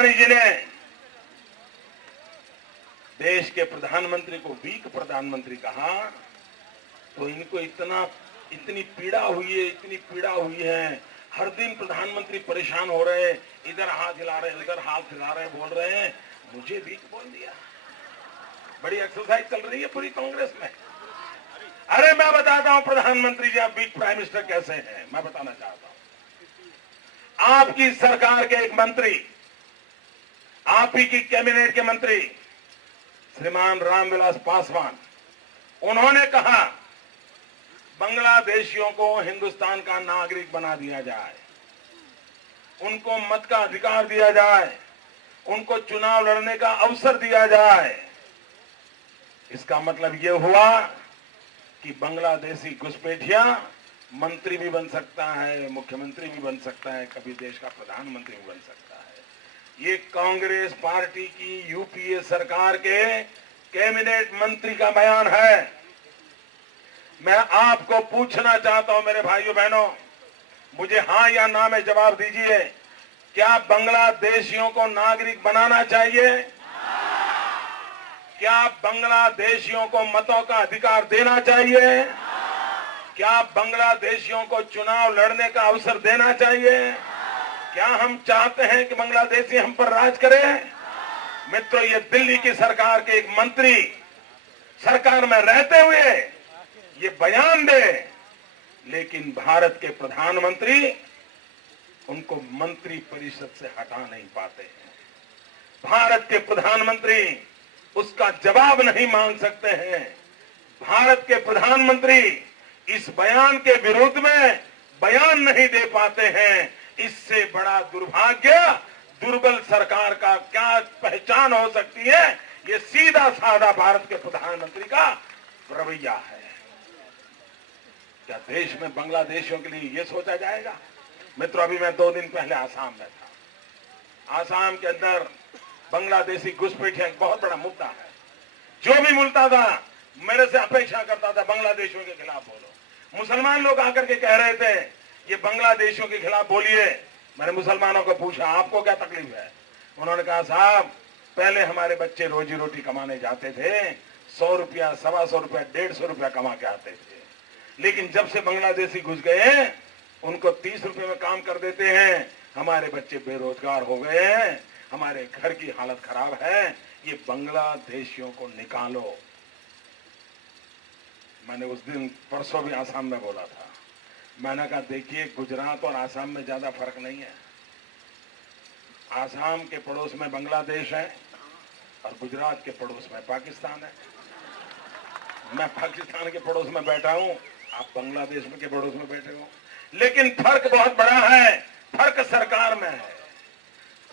अडवाणी जी ने देश के प्रधानमंत्री को वीक प्रधानमंत्री कहा तो इनको इतनी पीड़ा हुई है। हर दिन प्रधानमंत्री परेशान हो रहे हैं, इधर हाथ हिला रहे हैं, उधर हाथ हिला रहे हैं, बोल रहे हैं, मुझे वीक बोल दिया। बड़ी एक्सरसाइज चल रही है पूरी कांग्रेस में। अरे मैं बताता हूं प्रधानमंत्री जी आप वीक प्राइम मिनिस्टर कैसे हैं, मैं बताना चाहता हूं। आपकी सरकार के एक मंत्री, आप ही की कैबिनेट के मंत्री श्रीमान रामविलास पासवान, उन्होंने कहा बांग्लादेशियों को हिंदुस्तान का नागरिक बना दिया जाए, उनको मत का अधिकार दिया जाए, उनको चुनाव लड़ने का अवसर दिया जाए। इसका मतलब यह हुआ कि बांग्लादेशी घुसपैठिया मंत्री भी बन सकता है, मुख्यमंत्री भी बन सकता है, कभी देश का प्रधानमंत्री भी बन सकता है। ये कांग्रेस पार्टी की यूपीए सरकार के कैबिनेट मंत्री का बयान है। मैं आपको पूछना चाहता हूं मेरे भाइयों बहनों, मुझे हां या ना में जवाब दीजिए। क्या बांग्लादेशियों को नागरिक बनाना चाहिए? क्या बांग्लादेशियों को मतों का अधिकार देना चाहिए? क्या बांग्लादेशियों को चुनाव लड़ने का अवसर देना चाहिए? क्या हम चाहते हैं कि बांग्लादेशी हम पर राज करें? मित्रों, ये दिल्ली की सरकार के एक मंत्री सरकार में रहते हुए ये बयान दे, लेकिन भारत के प्रधानमंत्री उनको मंत्री परिषद से हटा नहीं पाते हैं। भारत के प्रधानमंत्री उसका जवाब नहीं मांग सकते हैं। भारत के प्रधानमंत्री इस बयान के विरुद्ध में बयान नहीं दे पाते हैं। इससे बड़ा दुर्भाग्य दुर्बल सरकार का क्या पहचान हो सकती है? ये सीधा साधा भारत के प्रधानमंत्री का रवैया है। क्या देश में बांग्लादेशियों के लिए ये सोचा जाएगा? मित्रों, अभी मैं 2 दिन पहले आसाम में था। आसाम के अंदर बांग्लादेशी घुसपैठिया एक बहुत बड़ा मुद्दा है। जो भी मिलता था मेरे से अपेक्षा करता था बांग्लादेशियों के खिलाफ बोलो। मुसलमान लोग आकर के कह रहे थे ये बांग्लादेशियों के खिलाफ बोलिए। मैंने मुसलमानों को पूछा आपको क्या तकलीफ है? उन्होंने कहा साहब पहले हमारे बच्चे रोजी रोटी कमाने जाते थे, 100 रुपया, 125 रुपया, 150 रुपया कमा के आते थे, लेकिन जब से बांग्लादेशी घुस गए उनको 30 रुपए में काम कर देते हैं। हमारे बच्चे बेरोजगार हो गए हैं, हमारे घर की हालत खराब है, ये बांग्लादेशियों को निकालो। मैंने उस दिन परसों भी आसाम में बोला था। मैंने कहा देखिए गुजरात और आसाम में ज्यादा फर्क नहीं है। आसाम के पड़ोस में बांग्लादेश है और गुजरात के पड़ोस में पाकिस्तान है। मैं पाकिस्तान के पड़ोस में बैठा हूं, आप बांग्लादेश के पड़ोस में बैठे हो, लेकिन फर्क बहुत बड़ा है। फर्क सरकार में है।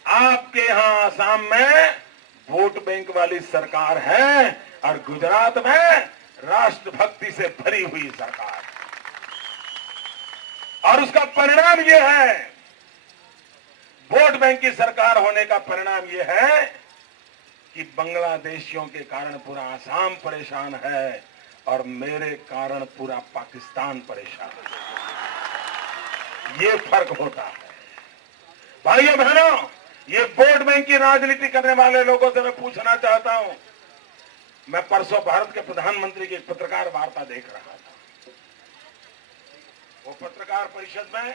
आपके यहां आसाम में वोट बैंक वाली सरकार है और गुजरात में राष्ट्रभक्ति से भरी हुई सरकार, और उसका परिणाम यह है, वोट बैंक की सरकार होने का परिणाम यह है कि बांग्लादेशियों के कारण पूरा आसाम परेशान है और मेरे कारण पूरा पाकिस्तान परेशान है। ये फर्क होता है। भाइयों बहनों, ये वोट बैंक की राजनीति करने वाले लोगों से मैं पूछना चाहता हूं। मैं परसों भारत के प्रधानमंत्री की एक पत्रकार वार्ता देख रहा था। वो पत्रकार परिषद में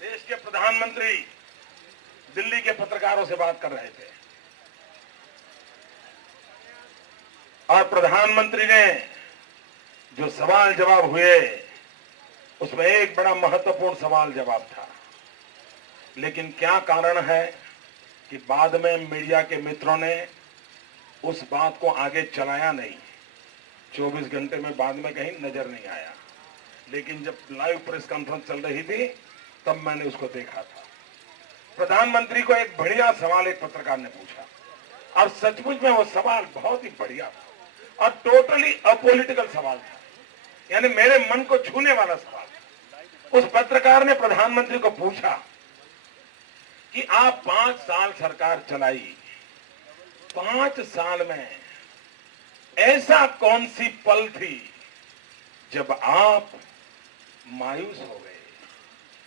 देश के प्रधानमंत्री दिल्ली के पत्रकारों से बात कर रहे थे और प्रधानमंत्री ने जो सवाल जवाब हुए उसमें एक बड़ा महत्वपूर्ण सवाल जवाब था, लेकिन क्या कारण है कि बाद में मीडिया के मित्रों ने उस बात को आगे चलाया नहीं। 24 घंटे में बाद में कहीं नजर नहीं आया, लेकिन जब लाइव प्रेस कॉन्फ्रेंस चल रही थी तब मैंने उसको देखा था। प्रधानमंत्री को एक बढ़िया सवाल एक पत्रकार ने पूछा और सचमुच में वो सवाल बहुत ही बढ़िया था और टोटली अपॉलिटिकल सवाल था, यानी मेरे मन को छूने वाला सवाल था। उस पत्रकार ने प्रधानमंत्री को पूछा कि आप 5 साल सरकार चलाई, 5 साल में ऐसा कौन सी पल थी जब आप मायूस हो गए,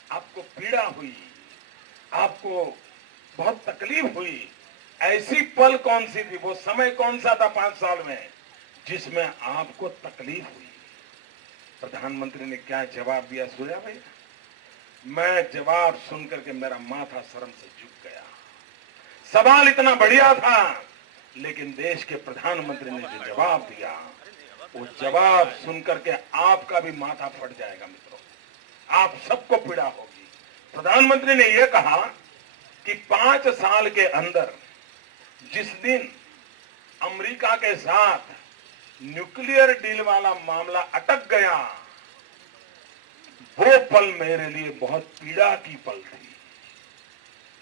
आपको पीड़ा हुई, आपको बहुत तकलीफ हुई। ऐसी पल कौन सी थी, वो समय कौन सा था 5 साल में जिसमें आपको तकलीफ हुई? प्रधानमंत्री ने क्या जवाब दिया सुना भाई? मैं जवाब सुनकर के मेरा माथा शर्म से झुक गया। सवाल इतना बढ़िया था, लेकिन देश के प्रधानमंत्री ने जो जवाब दिया, वो जवाब सुनकर के आपका भी माथा फट जाएगा मित्रों, आप सबको पीड़ा होगी। प्रधानमंत्री ने यह कहा कि 5 साल के अंदर जिस दिन अमेरिका के साथ न्यूक्लियर डील वाला मामला अटक गया, वो पल मेरे लिए बहुत पीड़ा की पल थी।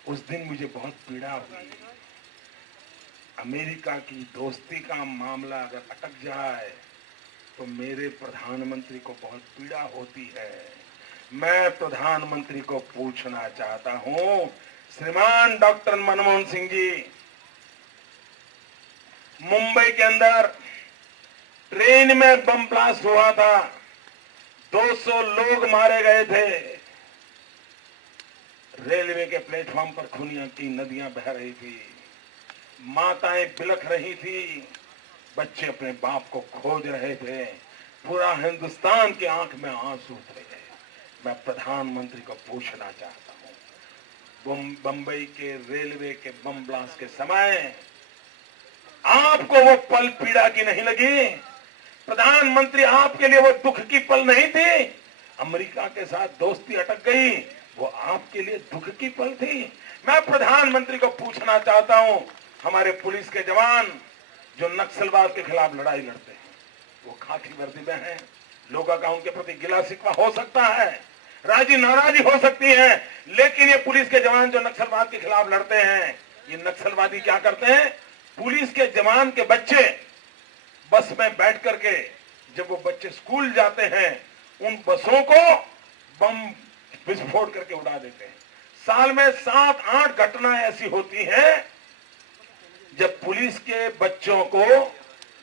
उस दिन मुझे बहुत पीड़ा हुई। अमेरिका की दोस्ती का मामला अगर अटक जाए तो मेरे प्रधानमंत्री को बहुत पीड़ा होती है। मैं प्रधानमंत्री को पूछना चाहता हूं, श्रीमान डॉक्टर मनमोहन सिंह जी, मुंबई के अंदर ट्रेन में बम ब्लास्ट हुआ था, 200 लोग मारे गए थे, रेलवे के प्लेटफॉर्म पर खूनियों की नदियां बह रही थी, माताएं बिलख रही थी, बच्चे अपने बाप को खोज रहे थे, पूरा हिंदुस्तान की आंख में आंसू थे। मैं प्रधानमंत्री को पूछना चाहता हूं, बंबई के रेलवे के बम ब्लास्ट के समय आपको वो पल पीड़ा की नहीं लगी? प्रधानमंत्री, आपके लिए वो दुख की पल नहीं थी? अमेरिका के साथ दोस्ती अटक गई, वो आपके लिए दुख की पल थी? मैं प्रधानमंत्री को पूछना चाहता हूं, हमारे पुलिस के जवान जो नक्सलवाद के खिलाफ लड़ाई लड़ते हैं, वो खाकी वर्दी में हैं, लोगों का उनके प्रति गिला शिकवा हो सकता है, राजी नाराजी हो सकती है, लेकिन ये पुलिस के जवान जो नक्सलवाद के खिलाफ लड़ते हैं, ये नक्सलवादी क्या करते हैं? पुलिस के जवान के बच्चे बस में बैठ करके, जब वो बच्चे स्कूल जाते हैं, उन बसों को बम विस्फोट करके उड़ा देते हैं। साल में 7-8 घटनाएं ऐसी होती हैं जब पुलिस के बच्चों को,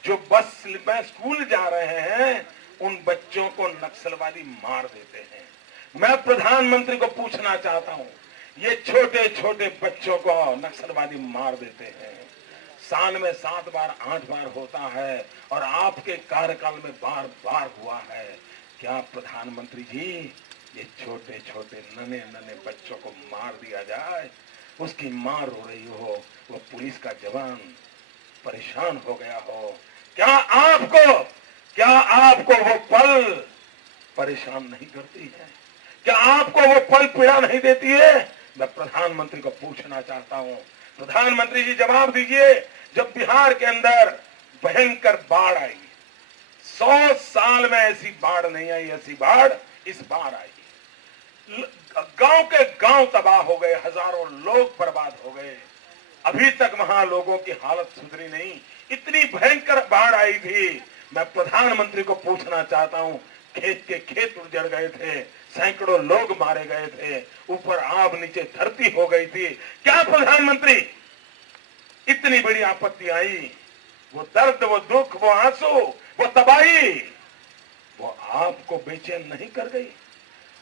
जो बस में स्कूल जा रहे हैं, उन बच्चों को नक्सलवादी मार देते हैं। मैं प्रधानमंत्री को पूछना चाहता हूं, ये छोटे छोटे बच्चों को नक्सलवादी मार देते हैं, साल में 7 बार 8 बार होता है, और आपके कार्यकाल में बार बार हुआ है। क्या प्रधानमंत्री जी, ये छोटे छोटे नन्हे नन्हे बच्चों को मार दिया जाए, उसकी मां रो रही हो, वो पुलिस का जवान परेशान हो गया हो, क्या आपको वो पल परेशान नहीं करती है? क्या आपको वो पल पीड़ा नहीं देती है? मैं प्रधानमंत्री को पूछना चाहता हूं, प्रधानमंत्री जी जवाब दीजिए। जब बिहार के अंदर भयंकर बाढ़ आई, 100 साल में ऐसी बाढ़ नहीं आई, ऐसी बाढ़ इस बार आई। गांव के गांव तबाह हो गए, हजारों लोग बर्बाद हो गए, अभी तक वहां लोगों की हालत सुधरी नहीं, इतनी भयंकर बाढ़ आई थी। मैं प्रधानमंत्री को पूछना चाहता हूं, खेत के खेत उजड़ गए थे, सैकड़ों लोग मारे गए थे, ऊपर आग नीचे धरती हो गई थी। क्या प्रधानमंत्री, इतनी बड़ी आपत्ति आई, वो दर्द, वो दुख, वो आंसू, वो तबाही, वो आपको बेचैन नहीं कर गई?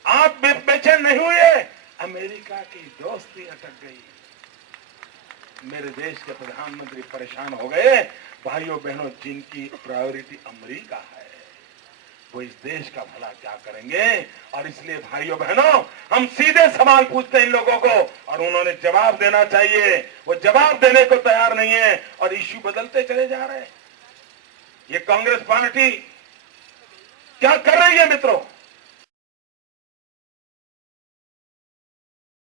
आप बेचैन नहीं हुए? अमेरिका की दोस्ती अटक गई, मेरे देश के प्रधानमंत्री परेशान हो गए। भाइयों बहनों, जिनकी प्रायोरिटी अमेरिका है, वो इस देश का भला क्या करेंगे? और इसलिए भाइयों बहनों, हम सीधे सवाल पूछते हैं इन लोगों को, और उन्होंने जवाब देना चाहिए। वो जवाब देने को तैयार नहीं है, और इश्यू बदलते चले जा रहे हैं। ये कांग्रेस पार्टी क्या कर रही है मित्रों?